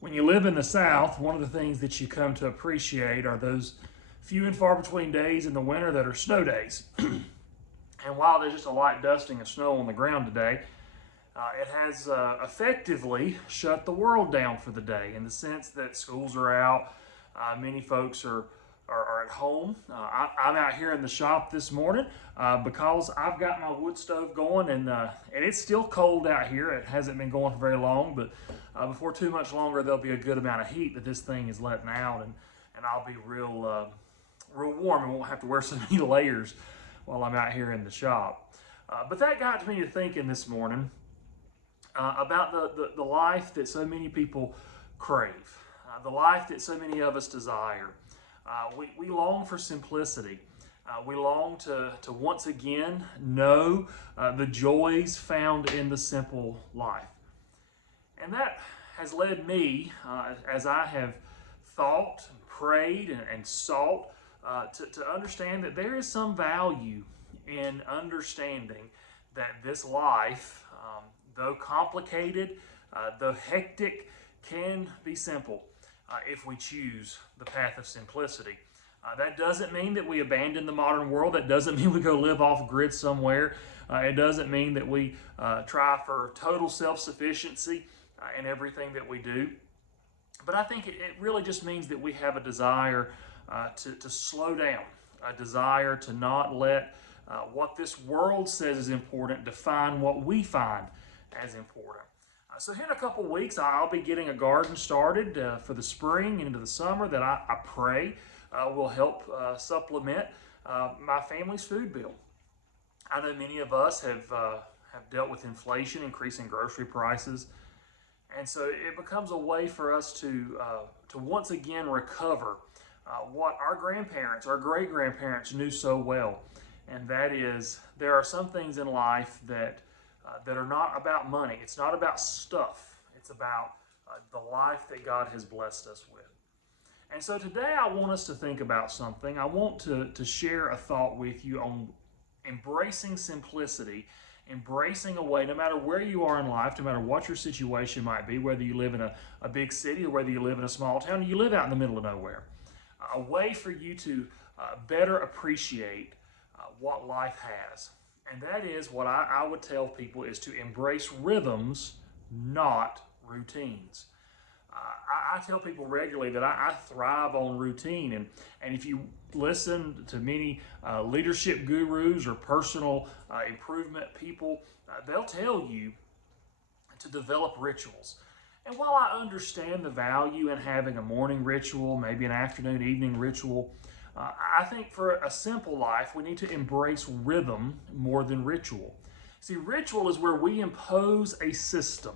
When you live in the South, one of the things that you come to appreciate are those few and far between days in the winter that are snow days. And while there's just a light dusting of snow on the ground today, it has effectively shut the world down for the day in the sense that schools are out. Many folks are at home. I'm out here in the shop this morning because I've got my wood stove going, and it's still cold out here. It hasn't been going for very long, but before too much longer, there'll be a good amount of heat that this thing is letting out, and I'll be real warm and won't have to wear so many layers while I'm out here in the shop. But that got me to thinking this morning about the life that so many people crave, the life that so many of us desire. We long for simplicity. We long to once again know the joys found in the simple life. And that has led me, as I have thought, and prayed, and sought, to understand that there is some value in understanding that this life, though complicated, though hectic, can be simple if we choose the path of simplicity. That doesn't mean that we abandon the modern world. That doesn't mean we go live off grid somewhere. It doesn't mean that we try for total self-sufficiency in everything that we do. But I think it really just means that we have a desire to slow down, a desire to not let what this world says is important define what we find as important. So here in a couple weeks, I'll be getting a garden started for the spring and into the summer that I pray will help supplement my family's food bill. I know many of us have dealt with inflation, increasing grocery prices, and so it becomes a way for us to once again recover what our grandparents, our great grandparents knew so well, and that is there are some things in life that are not about money. It's not about stuff. It's about the life that God has blessed us with. And so today I want us to think about something. I want to share a thought with you on embracing simplicity, embracing a way, no matter where you are in life, no matter what your situation might be, whether you live in a big city or whether you live in a small town, or you live out in the middle of nowhere, a way for you to better appreciate what life has. And that is what I would tell people is to embrace rhythms, not routines. I tell people regularly that I thrive on routine. And if you listen to many leadership gurus or personal improvement people, they'll tell you to develop rituals. And while I understand the value in having a morning ritual, maybe an afternoon, evening ritual, I think for a simple life, we need to embrace rhythm more than ritual. See, ritual is where we impose a system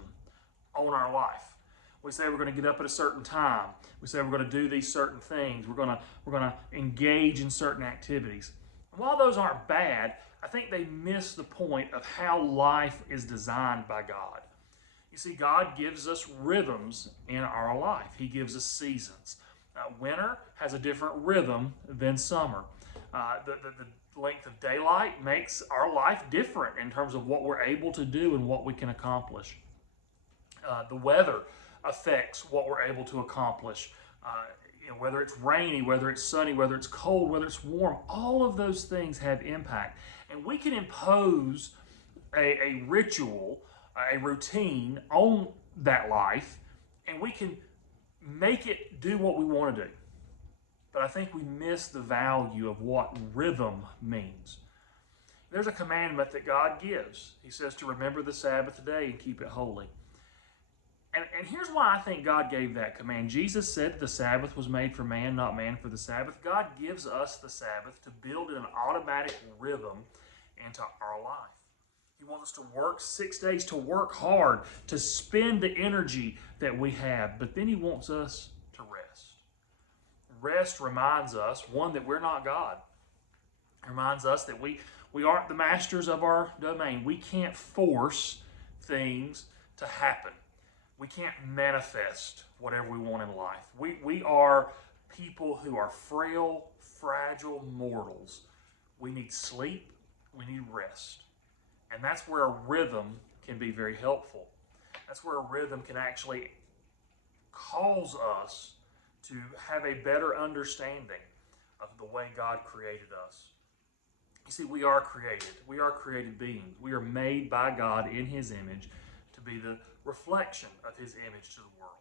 on our life. We say we're going to get up at a certain time. We say we're going to do these certain things. We're going to engage in certain activities. And while those aren't bad, I think they miss the point of how life is designed by God. You see, God gives us rhythms in our life. He gives us seasons. Winter has a different rhythm than summer. The length of daylight makes our life different in terms of what we're able to do and what we can accomplish. The weather affects what we're able to accomplish. Whether it's rainy, whether it's sunny, whether it's cold, whether it's warm, all of those things have impact. And we can impose a ritual, a routine on that life, and we can make it do what we want to do. But I think we miss the value of what rhythm means. There's a commandment that God gives. He says to remember the Sabbath day and keep it holy. And here's why I think God gave that command. Jesus said the Sabbath was made for man, not man for the Sabbath. God gives us the Sabbath to build an automatic rhythm into our life. He wants us to work 6 days, to work hard, to spend the energy that we have. But then he wants us to rest. Rest reminds us, one, that we're not God. It reminds us that we aren't the masters of our domain. We can't force things to happen. We can't manifest whatever we want in life. We are people who are frail, fragile mortals. We need sleep. We need rest. And that's where a rhythm can be very helpful. That's where a rhythm can actually calls us to have a better understanding of the way God created us. You see, we are created. We are created beings. We are made by God in His image to be the reflection of His image to the world.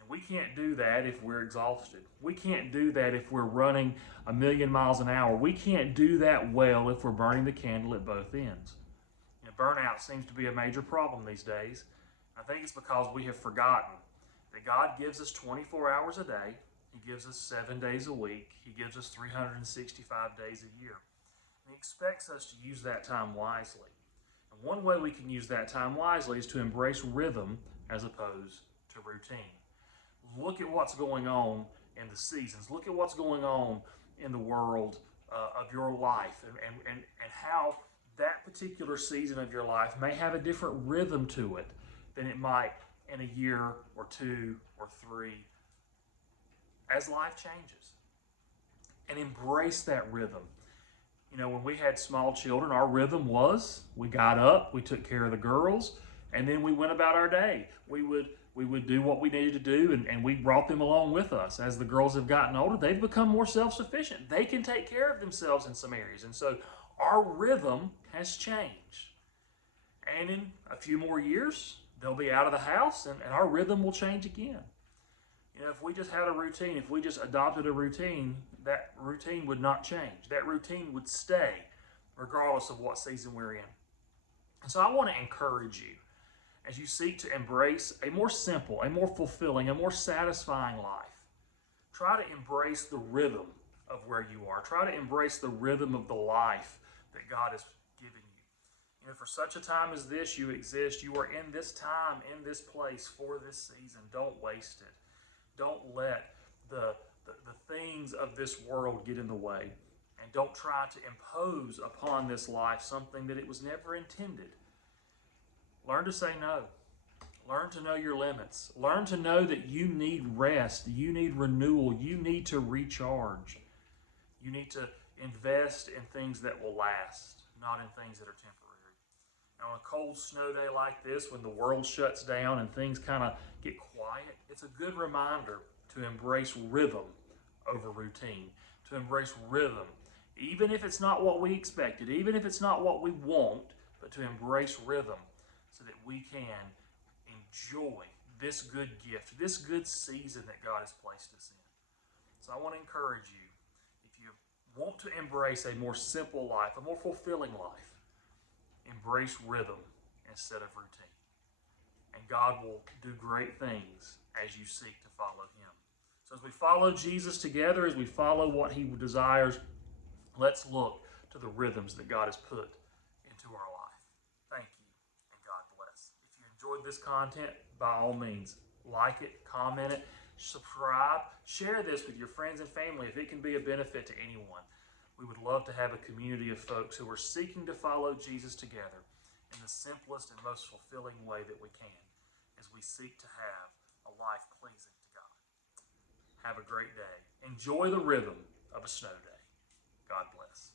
And we can't do that if we're exhausted. We can't do that if we're running 1,000,000 miles an hour. We can't do that well if we're burning the candle at both ends. Burnout seems to be a major problem these days. I think it's because we have forgotten that God gives us 24 hours a day. He gives us 7 days a week. He gives us 365 days a year. And He expects us to use that time wisely. And one way we can use that time wisely is to embrace rhythm as opposed to routine. Look at what's going on in the seasons. Look at what's going on in the world of your life and how that particular season of your life may have a different rhythm to it than it might in a year or 2 or 3 as life changes. And embrace that rhythm. You know, when we had small children, our rhythm was we got up, we took care of the girls, and then we went about our day. We would do what we needed to do, and we brought them along with us. As the girls have gotten older, they've become more self-sufficient. They can take care of themselves in some areas. And so our rhythm has changed. And in a few more years, they'll be out of the house, and our rhythm will change again. You know, if we just had a routine, if we just adopted a routine, that routine would not change. That routine would stay regardless of what season we're in. And so I want to encourage you as you seek to embrace a more simple, a more fulfilling, a more satisfying life. Try to embrace the rhythm of where you are. Try to embrace the rhythm of the life that God has given you. You know, for such a time as this, you exist. You are in this time, in this place, for this season. Don't waste it. Don't let the things of this world get in the way. And don't try to impose upon this life something that it was never intended. Learn to say no. Learn to know your limits. Learn to know that you need rest. You need renewal. You need to recharge. You need to invest in things that will last, not in things that are temporary. Now, on a cold snow day like this, when the world shuts down and things kind of get quiet, it's a good reminder to embrace rhythm over routine, to embrace rhythm, even if it's not what we expected, even if it's not what we want, but to embrace rhythm so that we can enjoy this good gift, this good season that God has placed us in. So I want to encourage you, if you want to embrace a more simple life, a more fulfilling life, embrace rhythm instead of routine. And God will do great things as you seek to follow Him. So as we follow Jesus together, as we follow what He desires, let's look to the rhythms that God has put into our life. Thank you, and God bless. If you enjoyed this content, by all means, like it, comment it, subscribe, share this with your friends and family if it can be a benefit to anyone. We would love to have a community of folks who are seeking to follow Jesus together in the simplest and most fulfilling way that we can as we seek to have a life pleasing to God. Have a great day. Enjoy the rhythm of a snow day. God bless.